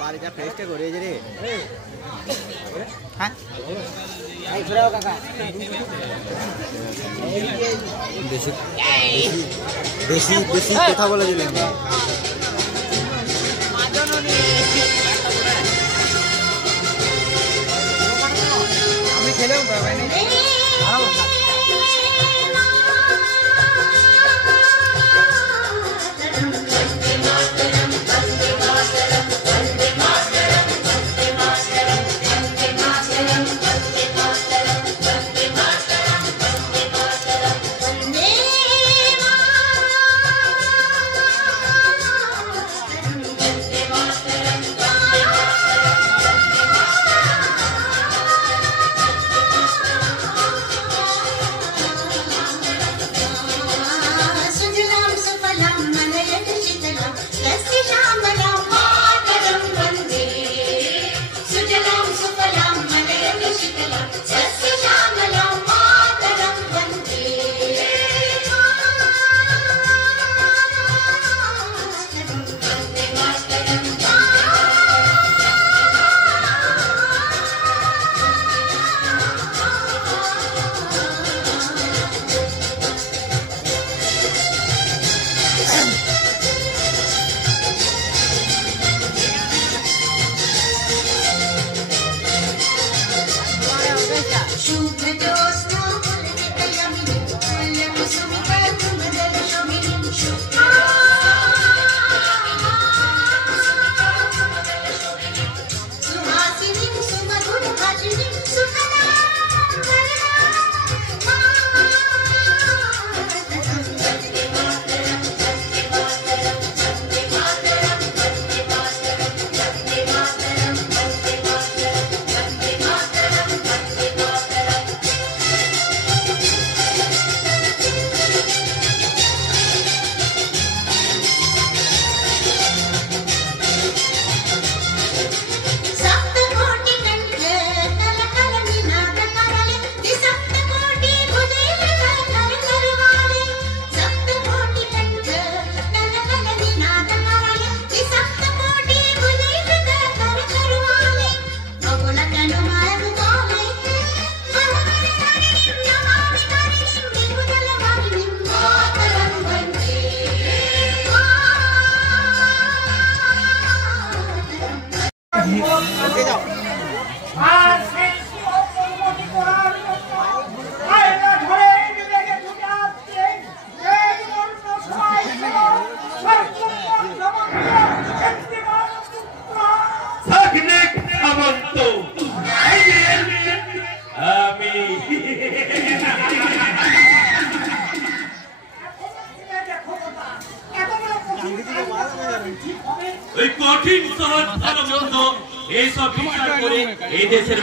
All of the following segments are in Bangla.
বাড়িটা ফ্রেশটা করে রে। হ্যাঁ বেশি বেশি বেশি কথা বলে দিলেন। আমি খেলেও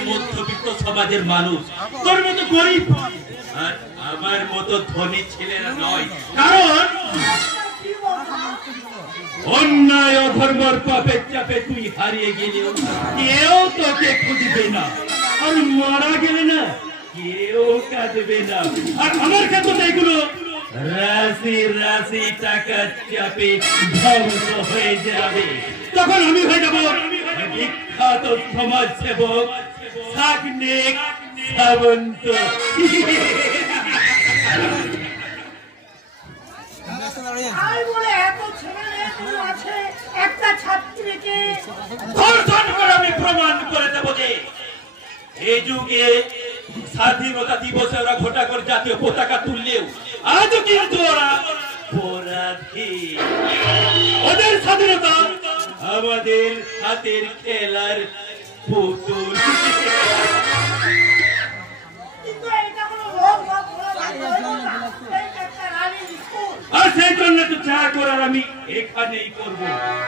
মধ্যবিত্ত সমাজের মানুষ তোর মতো গরিব আর আমার মতো ধনী ছেলেরা নয়। কারণ অন্যায় অধর্মর পাপের চাপে তুই হারিয়ে গেলেও কেউ তোকে খুঁজবে না, আর মারা গেলে না কেউ কাঁদবে না। আর আমার কাছে এগুলো রাশি রাশি টাকার চাপে ধ্বংস হয়ে যাবে। তখন আমি হয়ে যাব বিখ্যাত সমাজ সেবক সাগনেক সাবন্ত। আমি প্রমাণ করে দেব যে এই যুগে স্বাধীনতা দিবসে ওরা ঘটা করে জাতীয় পতাকা তুললেও আজও কিন্তু ওরা অপরাধী। ওদের স্বাধীনতা আমাদের হাতের খেলার পুতুল। আর সেই জন্য তো যা করার আমি এখানেই করব।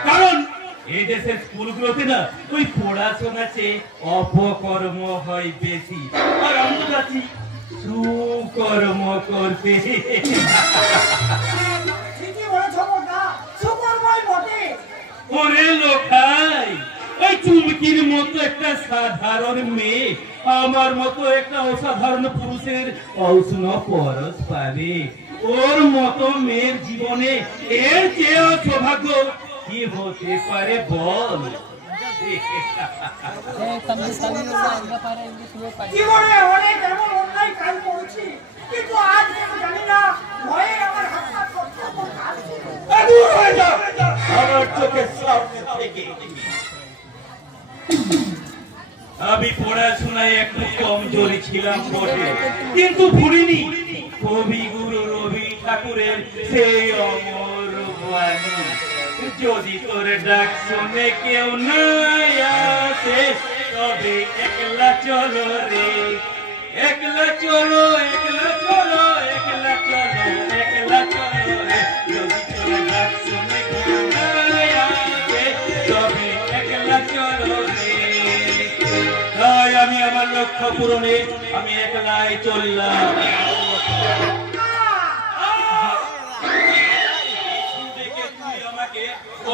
কারণ এই দেশের স্কুলগুলোতে না ওই পড়াশোনা চেয়ে অপকর্ম হয় বেশি, আর আমরা যাচ্ছি সুকর্ম করতে। ওরে লোকাই, ওই চুমকির মতো একটা সাধারণ মেয়ে আমার মতো একটা অসাধারণ পুরুষের অউষ্ণ পরশ পাবে, ওর মতো মেয়ের জীবনে এর চেয়েও সৌভাগ্য কি হতে পারে বল? জীবনে অনেক এমন অন্যায় কাজ করেছি, কিন্তু আজ কেন জানি না ভয়ে আমার হাত পা থরথর কাঁপছে। দূর হয়ে যা আমার চোখের সামনে থেকে। আমি পড়াশোনায় একটু কমজোরি ছিলাম বটে, কিন্তু ভুলিনি কবিগুরু রবি ঠাকুরের সেই অমর বাণী, যদি তোর ডাক শুনে কেউ না আসে তবে একলা চলো রে, একলা চলো, একলা চলো, একলা চলো, একলা চলো রে, যদি তোর ডাক শুনে কেউ না আসে তবে একলা চলো রে। তাই আমি আমার লক্ষ্য পূরণে আমি একলাই চললাম।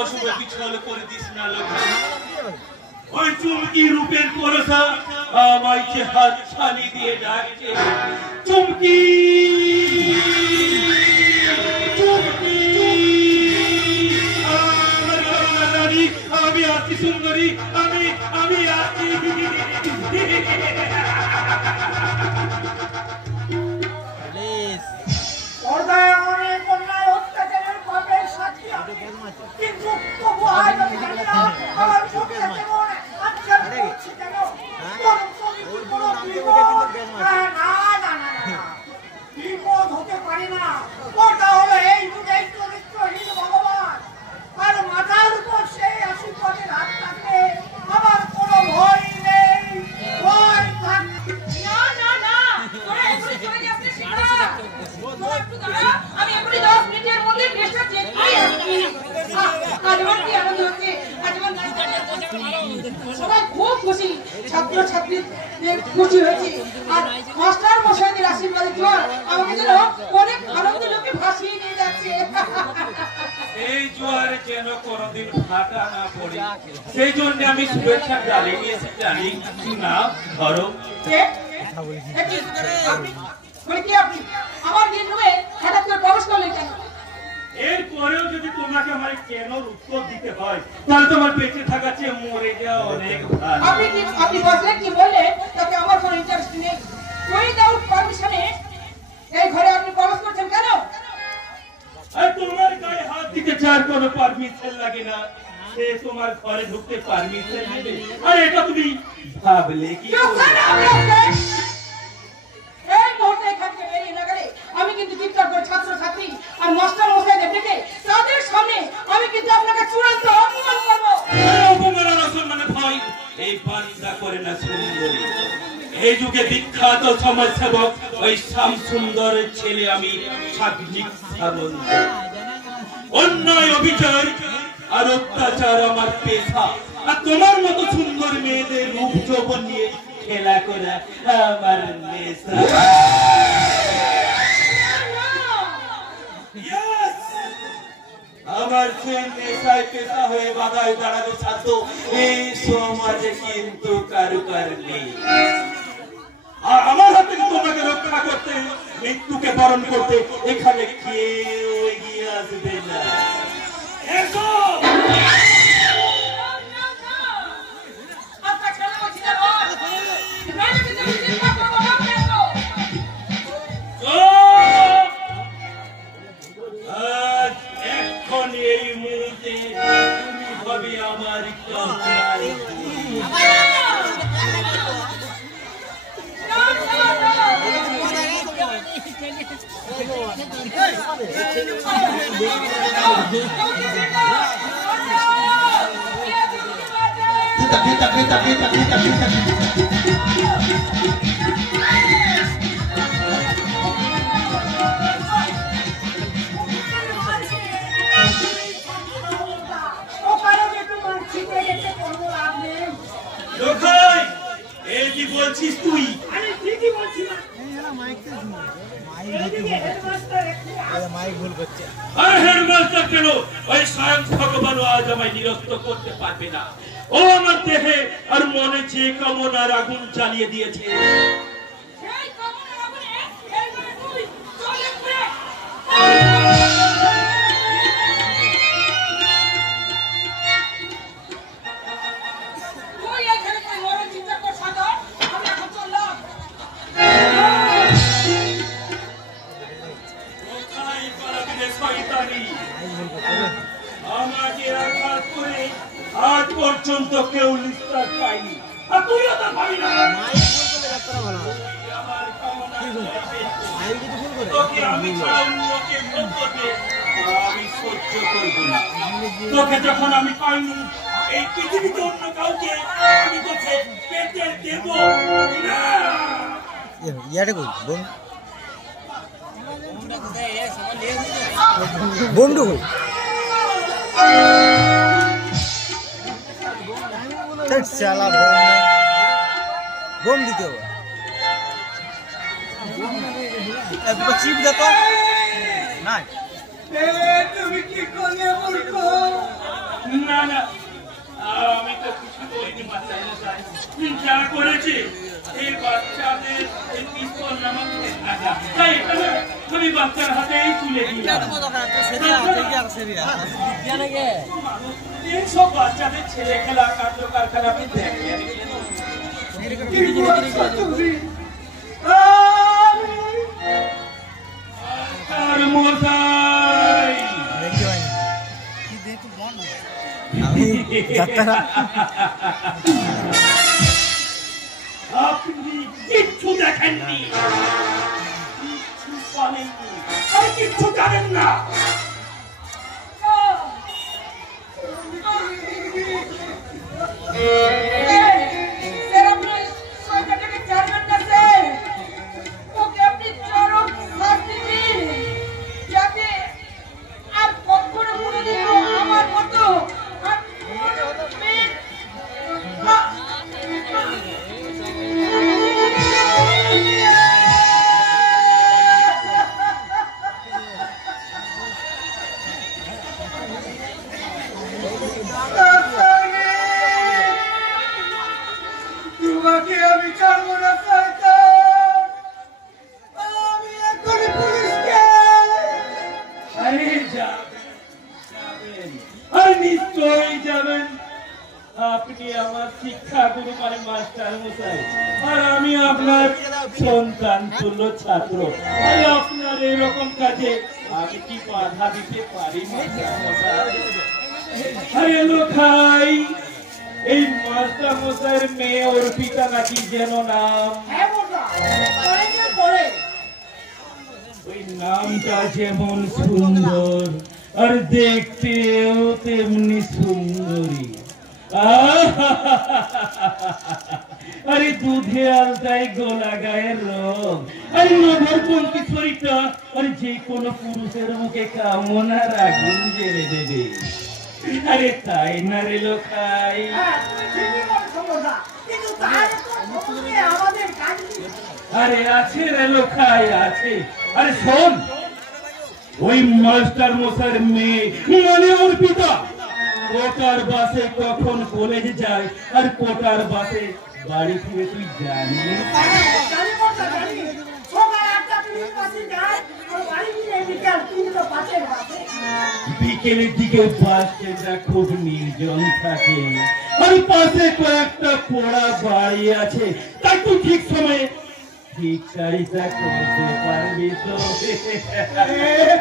অশুভ বিছল করে দিস না লক্ষ্য, ওই চুমকি রূপের পরশা আমায় যে হাত ছানি দিয়ে ডাকছে, চুমকি চুমকি, আমার করুণা রানী, আমি আছি সুন্দরী, আমি আছি। পর্দায় অনেক অন্যায় অত্যাচারের পাপের সাক্ষী আমি, কিন্তু তবু আজ আমি জানি না আমার চোখে কেমন আচ্ছা করছি কেন। কোনো বিপদ, না না না না না, বিপদ হতে পারে না। ওটা হলো এই যুগের চরিত্রহীন ভগবান, আর মাথার উপর সেই আশীর্বাদের হাত থাকলে আমার কোনো ভয় নেই, ভয় থাকবে না না না, তোরা এখনই চলে যাচ্ছে শিখা। তোরা একটু দাঁড়া, আমি এখনই 10 মিনিটের মধ্যে ড্রেসটা চেক করে আসছি। আজ আমার কি আনন্দ হচ্ছে, আজ আমার সবাই খুব খুশি, ছাত্র ছাত্রীদের খুশি হয়েছে, আর মাস্টার মশাইদের আশীর্বাদে জোর আমাকে যেন অনেক আনন্দের লোকে ভাসিয়ে নিয়ে যাচ্ছে। এই জোয়ারে যেন কোনোদিন ফাটা না পড়ে, সেই জন্য আমি শুভেচ্ছা ডালি নিয়েছি। জানি না ধরো আপনি আমার দিন রুমে হঠাৎ করে প্রবেশ করলেন কেন? এরপরেও যদি তোমাকে আমার কেন উত্তর দিতে হয়, তাহলে তোমার বেঁচে থাকা চেয়ে মরে যাওয়া অনেক ভালো। আপনি বললেন কি বললেন তাতে আমার কোনো ইন্টারেস্ট নেই। উইদাউট পারমিশনে এই ঘরে আপনি প্রবেশ করছেন কেন? আর তোমার গায়ে হাত দিতে চার কোনো পারমিশন লাগে না, সে তোমার ঘরে ঢুকতে পারমিশন নেবে? আর এটা তুমি ভাবলে কি করে? এই মুহূর্তে এখান থেকে বেরিয়ে না গেলে আমি কিন্তু চিৎকার করে ছাত্র ছাত্রী আর মাস্টার মশাইদের ডেকে তাদের সামনে আমি কিন্তু আপনাকে চূড়ান্ত অপমান করবো। অপমান আর অসম্মানে ভয় এই বান্দা করে না সুন্দরী। এই যুগে বিখ্যাত সমাজসেবক ওই শ্যাম সুন্দরের ছেলে আমি সাগ্নিক সামন্ত। অন্যায় অবিচার আর অত্যাচার আমার পেশা, আর তোমার মতো সুন্দর মেয়েদের রূপ যৌবন নিয়ে খেলা করা আমার নেশা। আমার সে নেশায় পেশা হয়ে বাধায় দাঁড়ানো ছাত্র এই সমাজে কিন্তু কারুকার নেই। আর আমার হাত থেকে তোমাকে রক্ষা করতে, মৃত্যুকে বরণ করতে এখানে কেউ এগিয়ে আসবে না। এসো আজ এখন এই মুহূর্তে তুমি হবে আমার কন্যা। এই কি বলছিস তুই? আমি ঠিকই বলছি না। মাইক ভুল করছে। আর হেডমাস্টার কেন? ওই স্বয়ং ভগবান আজ আমায় নিরস্ত করতে পারবে না। ও আমার দেহে আর মনে যে কামনার আগুন জ্বালিয়ে দিয়েছে। হয় না। তোকে আমি ছাড়া অন্যকে ভোগ করবে আমি সহ্য করব না। তোকে যখন আমি পাইনি এই পৃথিবীতে অন্য কাউকে আমি তোকে পেতে দেব না। ইয়ারে কই বন্ধু কই চালা বোম দিতে হবে চিপ দে তো না তুমি কি করলে বলবো? না না আমি তো কিছু করিনি বাচ্চা এলাকায় যা করেছি এই বাচ্চাদের এই পিস্তল নামক তাই এটা না আমি বাচ্চার হাতেই তুলে দিলাম। সব বাচ্চাদের ছেলে খেলা কাণ্ড কারখানা আপনি দেখেন আপনি কিচ্ছু দেখেননি, কিচ্ছু পারেননি, আর কিচ্ছু জানেন না। আপনি আমার শিক্ষা গুরু মানে মাস্টার মশাই, আর আমি আপনার সন্তান তুল্য ছাত্র। আপনার এরকম কাজে আমি কি বাধা দিতে পারি মাস্টার মশাই? আরে লোখাই, এই মাস্টার মশাইয়ের মেয়ে অর্পিতা নাকি যেন নাম, ওই নামটা যেমন সুন্দর আর দেখতেও তেমনি সুন্দরী। আরে দুধে আলতায় গোলা গায়ের রং, আরে নভরপন্থী শরীরটা আর যে কোনো পুরুষের মুখে কামনার আগুন জ্বেলে দেবে। আরে তাই না রে লোখাই? আরে আছে রে লোখাই আছে। আরে শোন, ওই মাস্টার মশাইয়ের মেয়ে মানে অর্পিতা কোটার বাসে কখন কলেজ যায় আর কোটার বাসে বাড়ি ফিরে তুই জানিস? বিকেলের দিকে বাস স্ট্যান্ডটা খুব নির্জন থাকে আর পাশে কয়েকটা পোড়া বাড়ি আছে, তাই তুই ঠিক সময়ে ঠিক কাজটা করতে পারবি তো?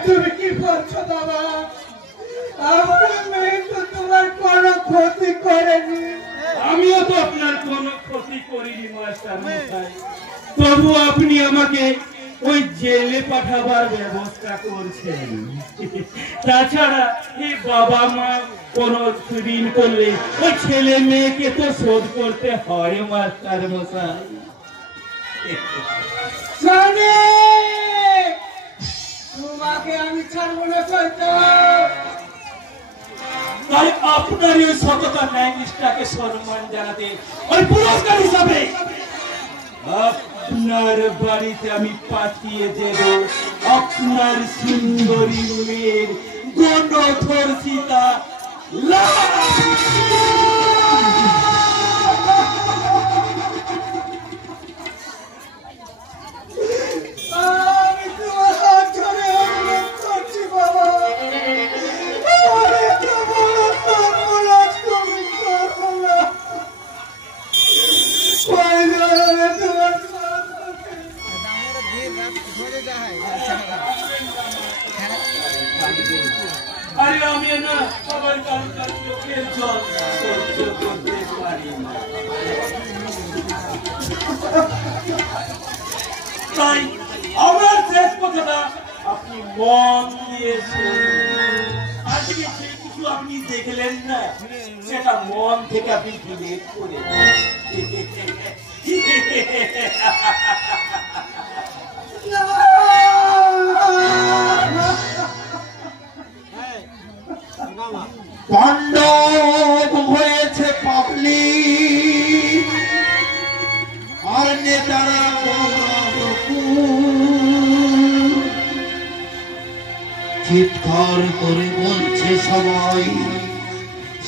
তুমি কি বলছো বাবা? আমার মেয়ে তো তোমার কোনো ক্ষতি করেনি। আমিও তো আপনার কোনো ক্ষতি করিনি মাস্টার মশাই, তবু আপনি আমাকে ওই জেলে পাঠাবার ব্যবস্থা করছেন। তাছাড়া এই বাবা মা কোন ঋণ করলে ওই ছেলে মেয়েকে তো শোধ করতে হয় মাস্টার মশাই। তোমাকে আমি ছাড়বো না। তাই আপনার এই সততা ন্যায় নিষ্ঠাকে সম্মান জানাতে ওই পুরস্কার হিসাবে আপনার বাড়িতে আমি পাঠিয়ে দেব আপনার সুন্দরী মেয়ের গণধর্ষিতা আরে আমি না সবার কারণ চোখের জল সহ্য করতে পারি না। তাই আমার শেষ কথাটা আপনি মন দিয়ে শুনুন। আজকে যে কিছু আপনি দেখলেন না সেটা মন থেকে আপনি ডিলিট করে পাণ্ডব হয়েছে পাবলিক আর নেতারা চিৎকার করে বলছে সবাই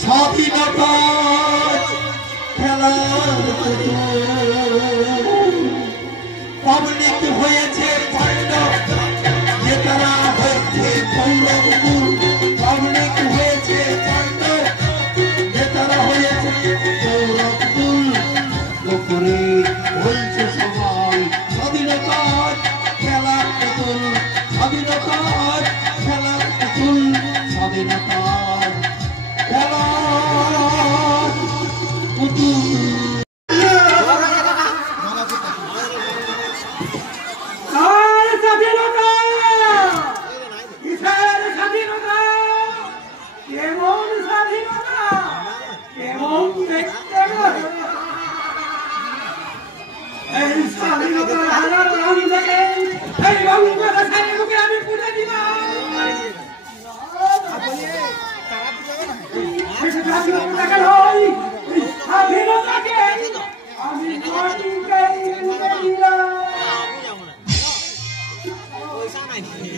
স্বাধীনতা খেলার পাবলিক হয়েছে পাণ্ডব নেতারা হয়েছে কৌরবকুল পাবলিক হয়েছে পাণ্ডব নেতারা হয়েছে কৌরবকুল করে বলছে সবাই স্বাধীনতার খেলার পুতুল স্বাধীনতার খেলার পুতুল স্বাধীনতার খেলার পুতুল। স্বাধীনতা কিসের স্বাধীনতা কেমন স্বাধীনতা কেমন দেখতে এই স্বাধীনতার হাজার রং দেখে এই রঙের মুখে আমি পুজো দিলাম স্বাধীনতাকে আমি মাটিকে পুজো দিলাম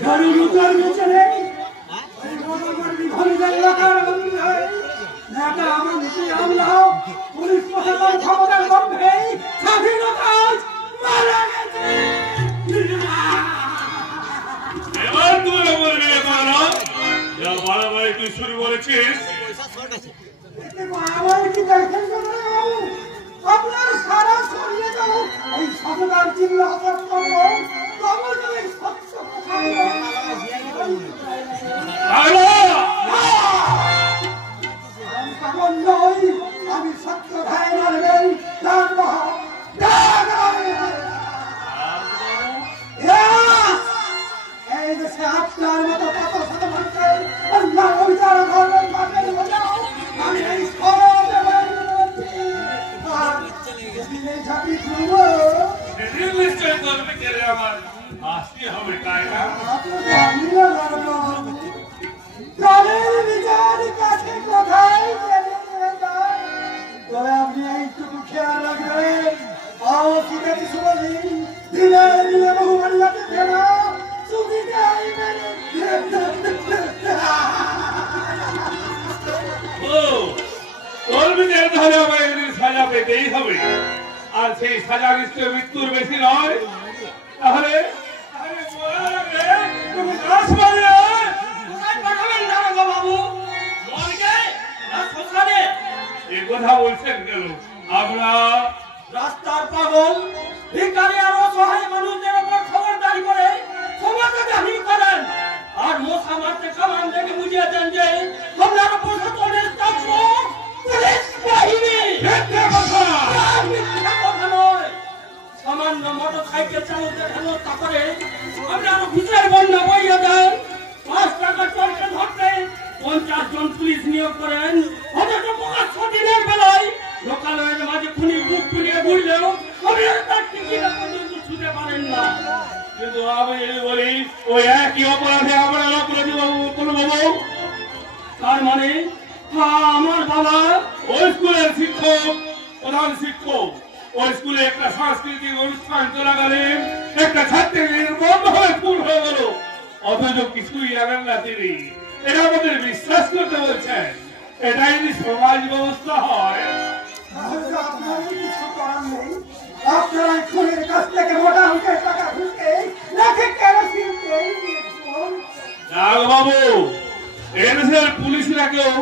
গাড়ির উপর চলে এই মোটরগাড়ি ঘরে এলাকার বন্ধে নেতা আমন্ত্রী আমলা পুলিশ প্রশাসন ক্ষমতার মধ্যে স্বাধীনতা মারা গেছে। এবার তুই বলবি মহারাজ যা বাড়াবাড়ি তুই শুরু করেছিস। আমার কি দেখেন আপনার সারা শরীরে তো এই সততার চিহ্ন হঠাৎ করবো তবে তো এই স্বচ্ছ কেমন নই আমি সত্য ধারণার নেই এই দেশে আপনার মতো কত শত মানুষের অন্যায় অবিচার ধর্মের বাপের বোঝাও আমি এই সরবে ঝাঁপি খুলবো নিশ্চয় করবে গেলে আমার আসতে হবে তাই না? দলের বিচার কাছে কোথায় চলে যায় তবে আপনি এইটুকু খেয়াল রাখবেন অসুখে কিছু বলি দিনে দিনে বহু বাড়িয়াতে ফেরা সুবিধা ও করবি তাহলে আমার একদিন সাজা পেতেই হবে আর সেই সাজা নিশ্চয় মৃত্যুর বেশি নয়। তাহলে তুমি কাজ পারবে বাবু এ কথা বলছেন কেন? আমরা রাস্তার পাগল ভিখারি আর অসহায় মানুষদের উপর খবরদারি করে সমাজে দাবি করেন আর মশা মারতে কামান দেখে বুঝিয়ে দেন যে আপনার প্রশাসনের তত্ত্ব পুলিশ বাহিনী কথা নয়। সামান্য মোটর সাইকেল চালকদের হেনস্থা করে আপনার বিচার বন্যা বইয়ে দেন 5 টাকা চলকে ধরতে 50 জন পুলিশ নিয়োগ করেন অথচ প্রকাশ্য দিনের বেলায় লোকালয়ের মাঝে খুনি বুক ফুলিয়ে ঘুরলেও আপনারা তার টিকিটা পর্যন্ত ছুঁতে পারেন না। কিন্তু আমি যদি বলি ওই একই অপরাধে আমরা অপরাধী করবো তার মানে আমার বাবা ওই স্কুলের শিক্ষক প্রধান শিক্ষক ওই স্কুলে একটা সাংস্কৃতিক অনুষ্ঠান চলাকালীন একটা ছাত্রীর বন্ধ হয়ে ফুল হয়ে গেল অথচ কিছুই জানেন না তিনি। এটা আমাদের বিশ্বাস করতে বলছেন এটাই যদি সমাজ ব্যবস্থা হয় আপনার কিছু করার নেই। আপনারা খুনের কাছ থেকে মোটা অঙ্কের টাকা ঘুষে রাখে কেরোসিন বাবু এদেশের পুলিশরা কেউ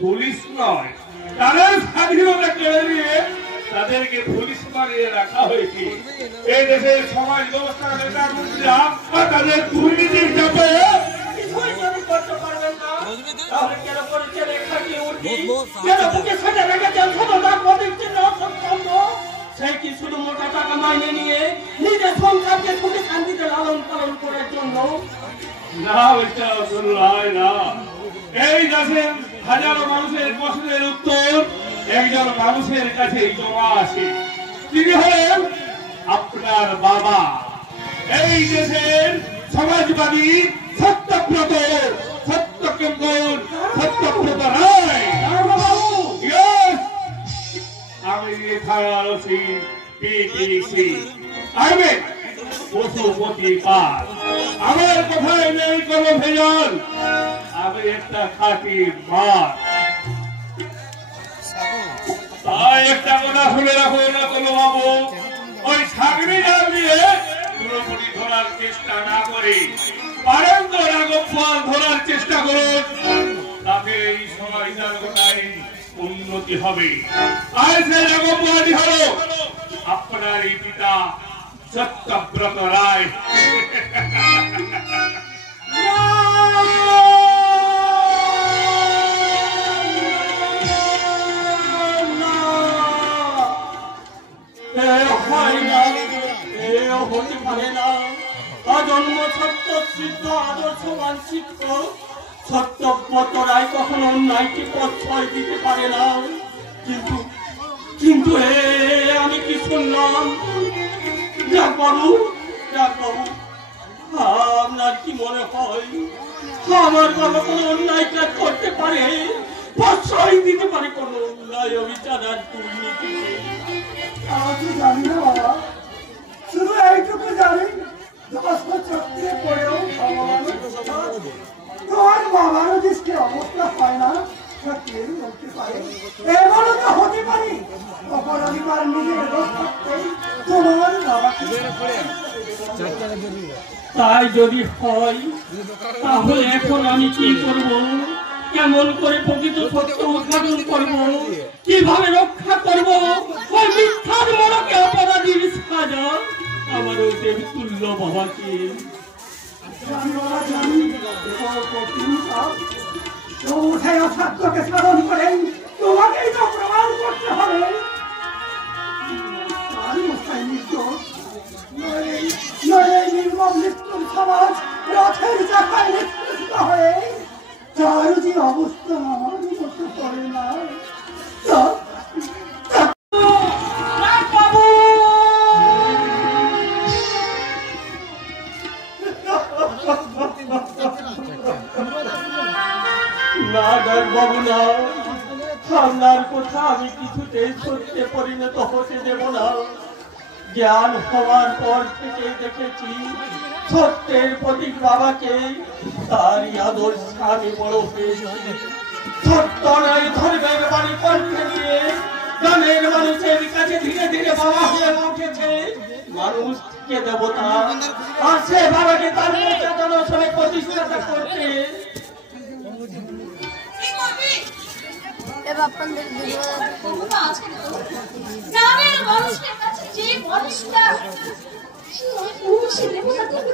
পুলিশ নয় তাদের স্বাধীনতা কেড়ে নিয়ে তাদেরকে পুলিশ বানিয়ে রাখা হয়েছে। এই দেশের সমাজ ব্যবস্থার নেতা মন্ত্রীরা তাদের দুর্নীতির চাপে কিছুই যদি করতে পারবেন না তাহলে কেন করেছেন খাটিয়ে উঠি কেন বুকে সাজা রেখেছেন সততার প্রতীক চিহ্ন সত্য সেই কি শুধু মোটা টাকা মাইনে নিয়ে নিজের সংসারকে সুখে শান্তিতে লালন পালন করার জন্য? না ওইটা হয় না। এই দেশের হাজারো মানুষের প্রশ্নের উত্তর একজন মানুষের কাছে জমা আছে, তিনি হলেন আপনার বাবা। এই দেশের সমাজবাদী সত্যব্রত সত্যব্রত রায়। আমি থানার ওসি পিটিসি আহমেদ পশুপতি পাল। আমার কথায় নেই কোনো ভেজাল, আমি একটা খাঁটি মাছ। তাই একটা কথা শুনে রাখো না কোনো বাবু, ওই ছাগরি জাল দিয়ে পুরোপুরি ধরার চেষ্টা না করে পারেন তো রাঘব পাল ধরার চেষ্টা করুন, তাতে এই সময়টার গোটাই উন্নতি হবে। আর সেই রাঘব পালই হল আপনার এই পিতা সত্যব্রত রায়। হতে পারে না, অজন্ম সত্য সিদ্ধ আদর্শবান শিক্ষক সত্যব্রত রায় কখনো অন্যায়কে প্রশ্রয় দিতে পারে না। কিন্তু আমি কি শুনলাম? যাক বাবু, আপনার কি মনে হয় আমার বাবা কোনো অন্যায় কাজ করতে পারে, প্রশ্রয় দিতে পারে কোনো অন্যায় অবিচার আর দুর্নীতি? আমি জানি না বাবা, শুধু এইটুকু জানি চক্রে পড়েও তোমার বাবারও দৃষ্টি অবস্থা হয় না, কেউ বলতে পারে এমনও তো হতে পারি অপরাধিকার নিজের রোধ করতে তোমার বাবাকে। তাই যদি হয় তাহলে এখন আমি কি করব? কেমন করে প্রকৃত সত্য উদ্ঘাটন করব? কিভাবে রক্ষা করব ওই মিথ্যার মরকে অপরাধীর সাজা আমার ওই দেবতুল্য বাবাকে? সত্যকে স্মরণ করেন তোমাকেই তো প্রমাণ করতে হবে। নির্মম মৃত্যুর সমাজ রথের চাকায় নিষ্কৃত হয়ে তার যে অবস্থা আমার মতো করে না। না বাবু না, আপনার কথা আমি কিছুতেই সত্যে পরিণত হতে দেব না। জ্ঞান হওয়ার পর থেকে দেখেছি সত্যের প্রতীক বাবাকে, তারই আদর্শে আমি বড় হয়েছি। সত্য নয় ধর্মের বাণী কণ্ঠে নিয়ে গ্রামের মানুষের কাছে ধীরে ধীরে বাবা হয়ে উঠেছে মানুষ থেকে দেবতা, আর সে বাবাকে তার চেতনার প্রতিষ্ঠাতা করতে। গ্রামের মানুষের কাছে যে মানুষটা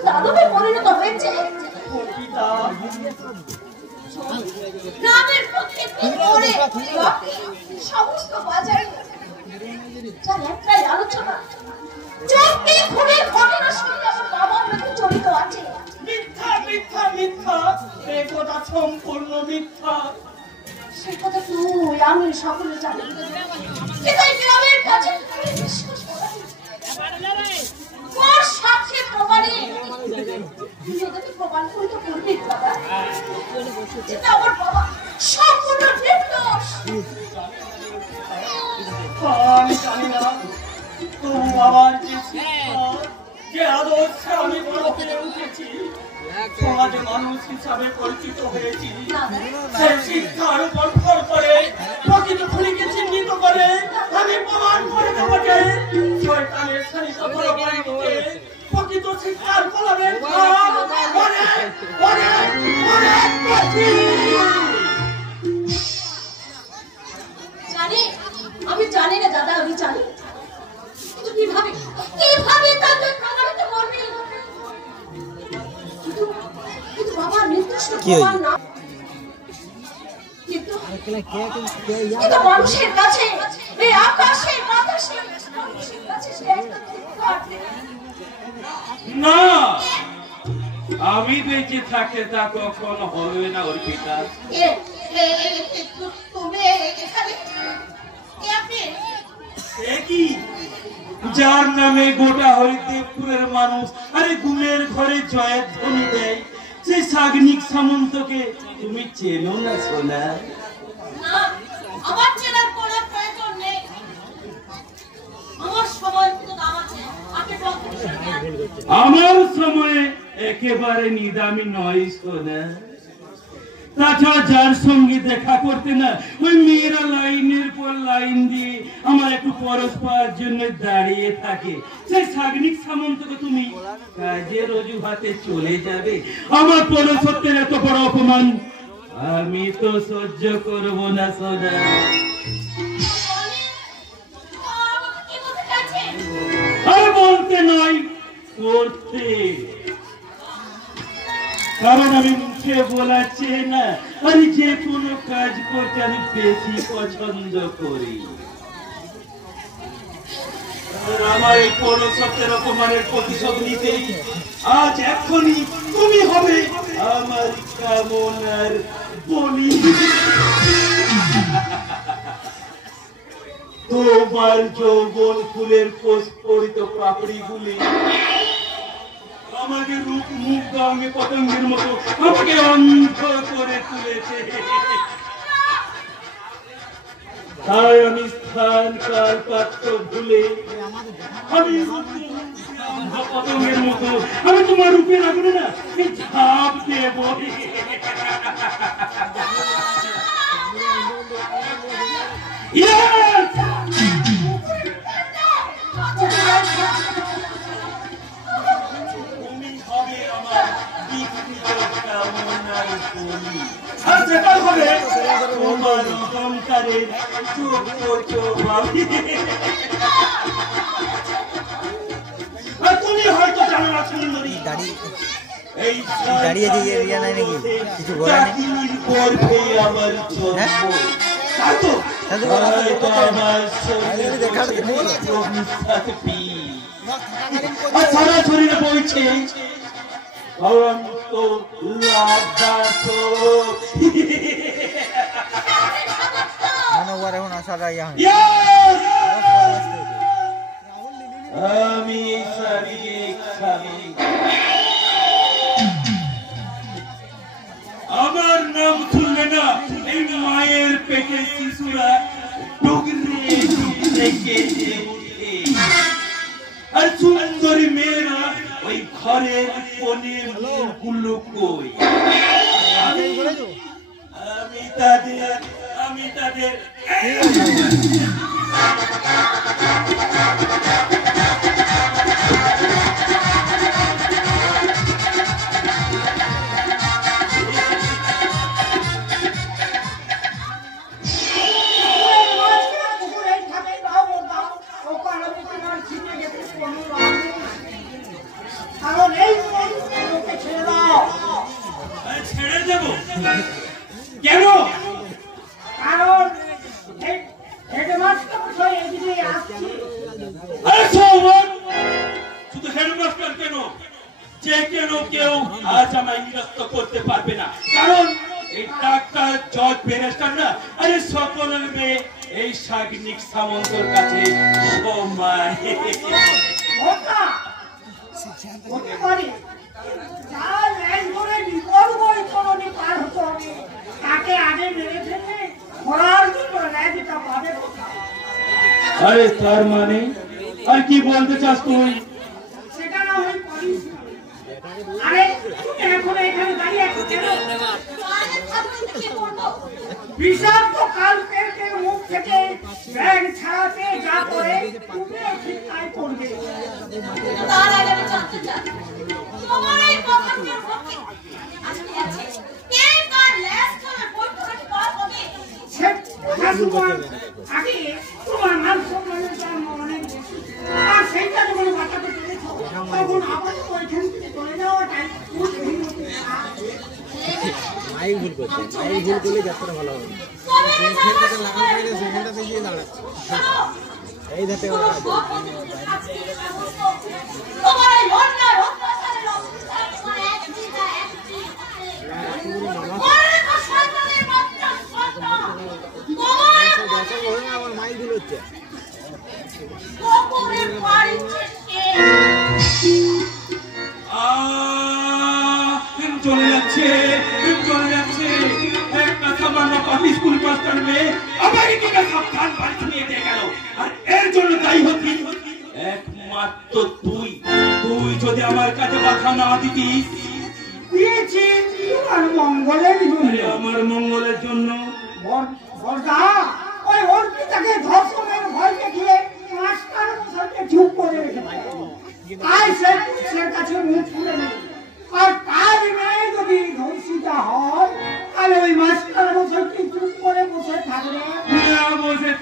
দাদবে পরিণত হয়েছে, গ্রামের প্রত্যেকটি মোড়ে সমস্ত বাজারে যার একটাই আলোচনা, চোখে খুনের ঘটনার সঙ্গে আমার বাবা নাকি জড়িত আছে। মিথ্যা মিথ্যা মিথ্যা, এই কথা সম্পূর্ণ মিথ্যা। সে কথা তুই আমি সকলে জানি, কিন্তু এই গ্রামের কাছে বিশ্বাস করা তোর সাক্ষী প্রমাণে যদি প্রমাণ করিত করবি দাদা, যেটা আমার বাবা সম্পূর্ণ নির্দোষ। আমি জানি না তুমি আমার যে আদর্শে আমি বড় হয়ে উঠেছি, সমাজে মানুষ হিসাবে পরিচিত হয়েছি, সেই শিক্ষার উপর ভর করে প্রকৃত খুনিকে চিহ্নিত করে আমি প্রমাণ করে দেবো যে শয়তানের শানিত পরবর্তীতে প্রকৃত শিক্ষার ফলাবেন জানি, আমি জানি না দাদা, আমি জানি, কিন্তু কিভাবে তাকে প্রমাণিত করবি? কিন্তু বাবা নির্দিষ্ট প্রমাণ না কিন্তু মানুষের কাছে এই আকাশে বাতাসে মানুষের কাছে সে একটা ধিক্কার। না, আমি বেঁচে থাকতে তা কখনো হবে না অর্পিতা। তুমি এখানে আপনি কি যার নামে গোটা হরিদেবপুরের মানুষ আরে গুণের ঘরে জয়ের ধ্বনি দেয়, সেই সাগনিক সামন্তকে তুমি চেনো না সোনা? না, আমার চেনার কোনো প্রয়োজন নেই। আমার সময় তো দাম আছে। আপনি আমার সময় একেবারে নিদামি নয় সোনা। তাছাড়া যার সঙ্গে দেখা করতে না ওই মেয়েরা লাইনের পর লাইন দিয়ে আমার একটু পরশ পাওয়ার জন্য দাঁড়িয়ে থাকে, সেই সাগনিক সামন্তকে তুমি কাজের অজুহাতে চলে যাবে? আমার পরশত্বের এত বড় অপমান আমি তো সহ্য করব না সোনা। আর বলতে নয়, করতে। কারণ আমি মুখে বলাচ্ছি না, আমি যে কোনো কাজ করতে আমি বেশি পছন্দ করি। আমার এই পৌরসত্বের অপমানের প্রতিশোধ নিতেই আজ এখনই তুমি হবে আমার কামনার বলি। তোমার যৌবন ফুলের প্রস্ফুটিত পাপড়িগুলি আমাকে রূপ মুখ গাঙ্গে পতঙ্গের মতো আমাকে অন্ধ করে তুলেছে। তাই আমি স্থান কাল পাত্র ভুলে আমি পতঙ্গের মতো আমি তোমার রূপের আগুনে না ঝাঁপ দেব। তুমি হয়তো জানো না সুন্দরী, দাঁড়িয়ে যে এরিয়া নাই নাকি কিছু বলার নেই। আমার সারা শরীরে বইছে এখন আসার আমি আমার নাম শুনলে না এই মায়ের পেটে শিশুরা আর সুন্দরী মেয়েরা ওই ঘরের কোণে মুখগুলো কই। আমি তাদের ছেড়ে দেব কেন? কারণ হেডমাস্টার এদিকে আসছে। শুধু হেডমাস্টার কেন, যে কেন কেউ আজ আমায় নিরস্ত করতে পারবে না। কারণ এই ডাক্তার জজ ব্যারিস্টার না আরে সকল মেয়ে এই সাগনিক সামন্তর কাছে সমান। হতে পারে যার লাইন ধরে বিপদ বই কলোনি পার হতে হবে তাকে আগে মেরে ফেলে খরার জন্য ন্যায়টা পাবে কোথায়? আরে তার মানে আর কি বলতে চাস তুই? সেটা না হয় পারিস। আরে তুমি এখন এখানে দাঁড়িয়ে আছো কেন? বিষাক্ত কালকের মুখ থেকে ব্যাগ ছাড়াতে যা করে তুমি ঠিক তাই করবে। তার আগে আমি জানতে চাই তোমার এই কথাটির পক্ষে আজকে আছে কে কার লেস করে বই করে পার হবে? সে কথা তোমার আগে তোমার নাম সম্মানের জন্য অনেক বেশি। আর সেইটা যখন বাঁচাতে পেরেছো তখন আবার তো ওইখান থেকে চলে যাওয়াটাই মাই ভুল করছে, মাই ভুল করলে যাত্রা ভালো হবে। তবে এই ধাতে তোমার এই অন্যায় অত্যাচারের আমার মাইল দিল হচ্ছে চলে যাচ্ছে একটা সামান্য পাতি স্কুল মাস্টার মেয়ে আমাকে কিনা সাবধান বাড়ি নিয়ে দিয়ে গেল, আর এর জন্য দায়ী হচ্ছি একমাত্র তুই যদি আমার কাছে বাধা না দিতিস। দিয়েছি তোমার মঙ্গলের জন্য। আমার মঙ্গলের জন্য বর্দা ওই অর্পিতাকে ধর্ষণের ভয় দেখিয়ে মাস্টার মশাইকে চুপ করে রেখে তাই সে পুলিশের কাছে মুখ খুলে নেই। আর তার মেয়ে যদি ধর্ষিতা হয় তাহলে ওই মাস্টার মশাইকে চুপ করে বসে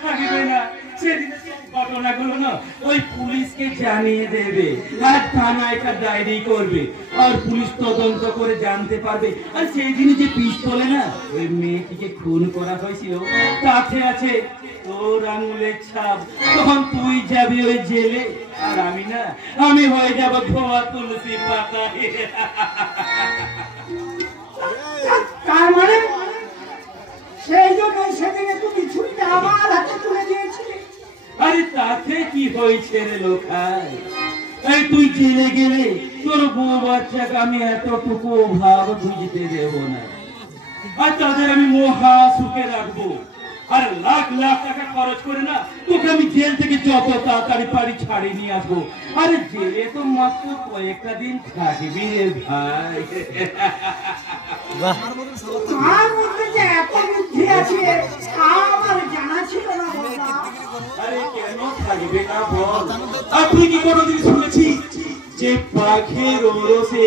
থাকবে না। সেদিন ঘটনাগুলো না ওই পুলিশকে জানিয়ে দেবে, আর থানায় একটা ডায়েরি করবে, আর পুলিশ তদন্ত করে জানতে পারবে। আর সেই দিনে যে পিস্তলে না ওই মেয়েটিকে খুন করা হয়েছিল তাতে আছে তোর আঙুলের ছাপ। তখন তুই যাবি ওই জেলে, আর আমি হয়ে যাব ধোয়া তুলসী পাতা। তার মানে সেই জন্য সেদিনে তুমি ছুরিটা আমার হাতে তুলে দিয়েছিলে। আরে তাতে কি হয়েছে রে লোখাই, এই তুই জেলে গেলে তোর বউ বাচ্চাকে আমি এতটুকু অভাব বুঝতে দেব না, আর তাদের আমি মহা সুখে রাখবো। আর লাখ লাখ টাকা খরচ করে না তোকে আমি জেল থেকে যত তাড়াতাড়ি পারি ছাড়িয়ে নিয়ে আসবো। আরে জেলে তো মাত্র কয়েকটা দিন থাকবি রে ভাই। তার মধ্যে যে এত বুদ্ধি আছে আমার জানা ছিল না। আরে কেন থাকবে না বল? আপনি কি কোনোদিন শুনেছিস যে পাখির ওরসে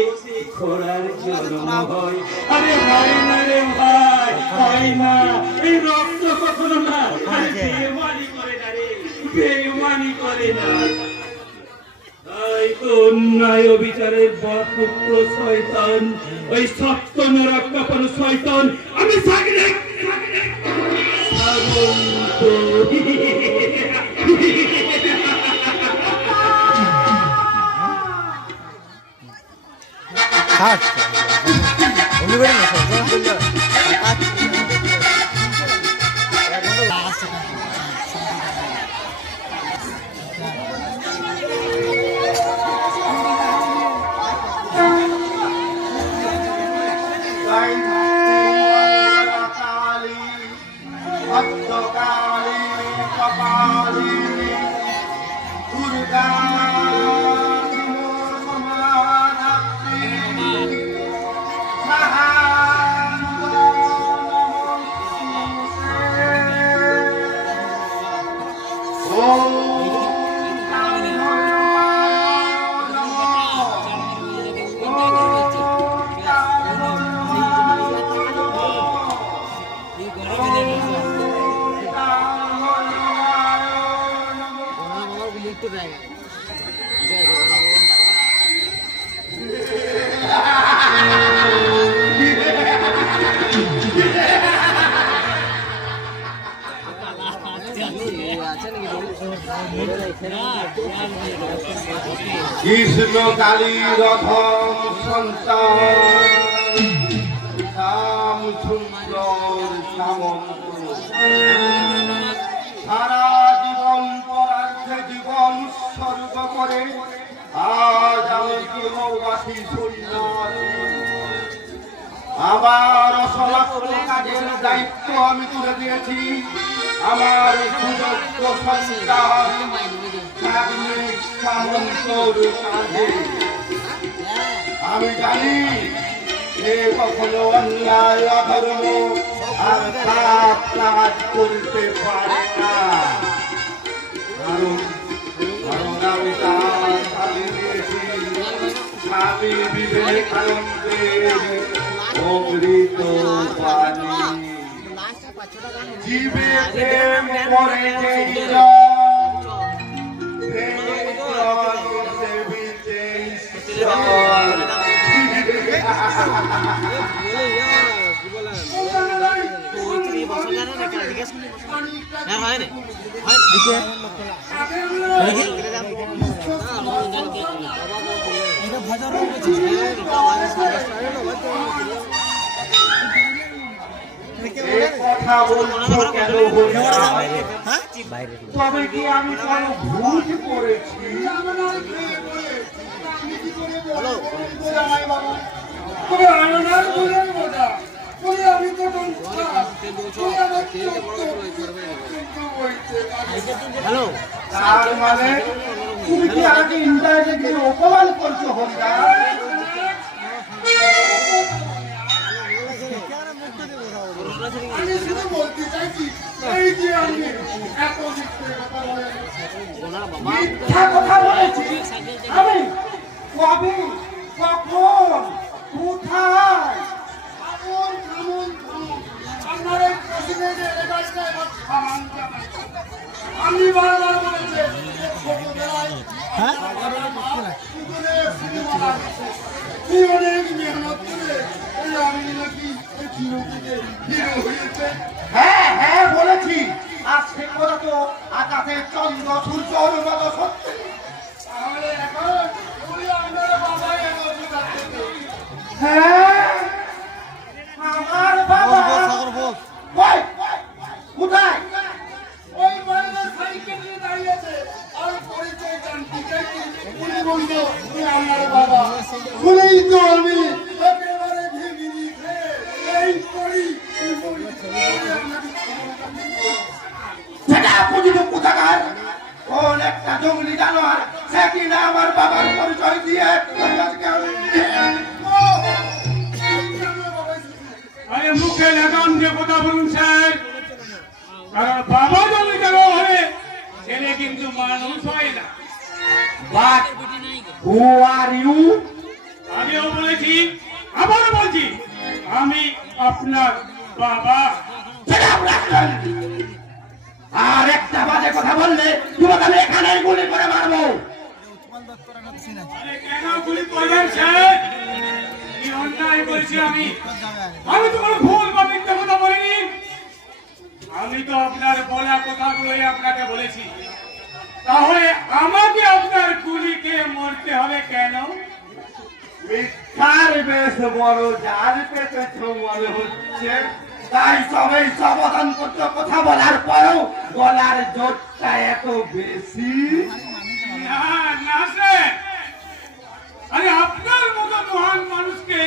ঘোড়ার জন্ম হয়? আরে হয় না রে ভাই, হয় না। এই রক্ত কখনো না বেইমানি করে না রে, বেইমানি করে না। অন্যায় বিচারের পুত্র শয়তান, ওই সত্য নরকাপন শয়তান আমি সাগরে কৃষ্ণ কালী রথম সন্তান শ্যাম সুন্দর শ্যামন্ত সারা জীবন পরার্থে জীবন উৎসর্গ করে আজ আমি গৃহবাসী সন্ন্যাসী। আমার অসমাপ্ত কাজের দায়িত্ব আমি তুলে দিয়েছি আমার সুযোগ্য সন্তান সামন্তর কাজে। আমি জানি সে কখনো অন্যায় অধর্ম আর খারাপ কাজ করতে পারে না, কারণ আমি তার সাথে দিয়েছি স্বামী বিবেকানন্দের অমৃত বাণী। জীবে প্রেম করে কথা বলছো কেন তবে কি আমি কোনো ভুল করেছি? তার মানে তুমি কি আগে ইন্টারনেটে অপমান করছো হত্যা? আমি শুধু বলতে চাইছি এই যে আমি এত মিথ্যা কথা বলেছি আমি? কবে, কখন, কোথায়? আমি বারবার বলেছি অনেক মেহনত করে আমি নাকি হিরো হয়েছে। হ্যাঁ হ্যাঁ বলেছি, আর সে কথা তো আকাশে চন্দ্র সূর্য অনুভব সত্যি। তাহলে এখন আপনার বাবাই হ্যাঁ আমার বাবা কই? কোথায়? ওই বাড়িতে সাইকেল নিয়ে দাঁড়িয়েছে আর পরিচয় জানতে চাইছি উনি বলল আমার বাবা। শুনেই তো আমি একেবারে ভেঙে নিয়েছে এই করি সেটা বুঝিব কোথাকার? কোন একটা জঙ্গলি জানোয়ার সে কিনা আমার বাবার পরিচয় দিয়ে আরে মুখে লাগাম দিয়ে কথা বলুন স্যার, কারণ বাবা জমি জানোয়ার হলে ছেলে কিন্তু মানুষ হয় না। But who are you? আগেও বলেছি আবারও বলছি, আমি আপনার বাবা। আর একটা বাজে কথা বললে তোমাকে আমি এখানেই গুলি করে মারবো। আরে কেন গুলি করবেন স্যার? কি অন্যায় করেছি আমি? আমি তো কোনো ভুল বা মিথ্যা কথা বলিনি। আমি তো আপনার বলা কথাগুলোই আপনাকে বলেছি। তাহলে আমাকে আপনার গুলিকে মরতে হবে কেন? মিথ্যার বেশ বড়, যার পেটেছ মনে হচ্ছে, তাই সবাই সাবধান করতে কথা বলার পরেও গলার জোরটা এত বেশি। না না স্যার, আরে আপনার মতো মহান মানুষকে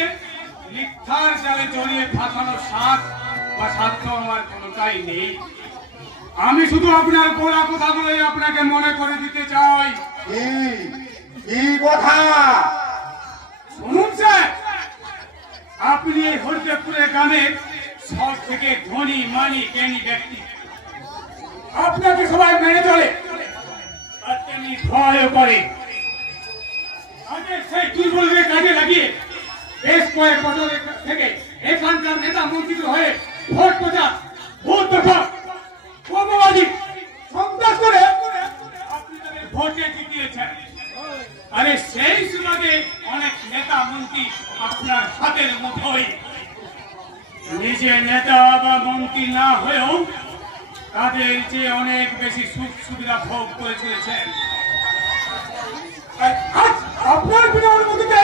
মিথ্যার জালে জড়িয়ে ফাঁসানোর সাধ্য আমার কোনোটাই নেই। আমি শুধু আপনার বলা কথাগুলোই আপনাকে মনে করে দিতে চাই। কি কথা? শুনুন স্যার, আপনি এই হরিদেবপুরের গ্রামের সব থেকে ধনী মানি জ্ঞানী ব্যক্তি। আপনাকে সবাই মেনে চলে আর তেমনি ভয়ও করে। আগে সেই দুর্বলদের কাজে লাগিয়ে বেশ কয়েক বছর থেকে এখানকার নেতা মন্ত্রী হয়ে ভোট প্রচার, ভোট দখল, কর্মবাদী, সন্ত্রাস করে আপনি তাদের ভোটে জিতিয়েছেন। আরে সেই সুবাদে অনেক নেতা মন্ত্রী আপনার হাতের মুঠোয়। নিজে নেতা বা মন্ত্রী না হয়েও তাদের যে অনেক বেশি সুখ সুবিধা ভোগ করে চলেছেন। আজ আপনার বিনা অনুমতিতে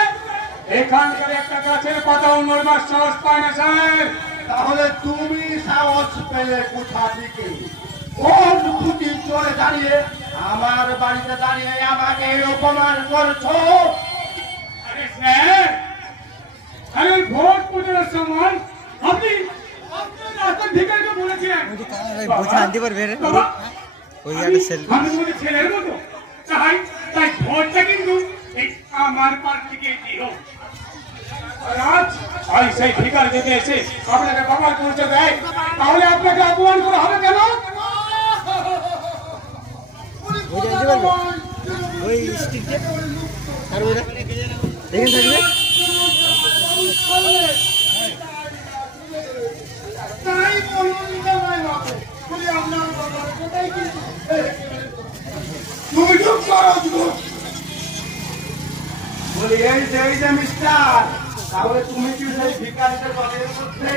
এখানকার একটা গাছের পাতাও নড়বার সাহস পায় না স্যার। তাহলে তুমি সাহস পেলে কোথা থেকে? কোন খুঁটি চড়ে দাঁড়িয়ে আমার বাড়িতে দাঁড়িয়ে আমাকে অপমান করছো? আরে স্যার, আরে ভোট প্রচারের সময় আপনি রাস্তার ভিখারিকে বলেছিলেন বাবা, আমি তোমাদের ছেলের মতো তাই ভোটটা কিন্তু আমার প্রার্থীকে দিও। আর সেই ভিখারি যদি এসে আপনাকে বাবার পরিচয় দেয়, তাহলে আপনাকে অপমান করা হবে কেন? তুমি চুপ করো। বলি এই যে মিস্টার, তাহলে তুমি কি সেই ভিখারিদের দলের মধ্যে?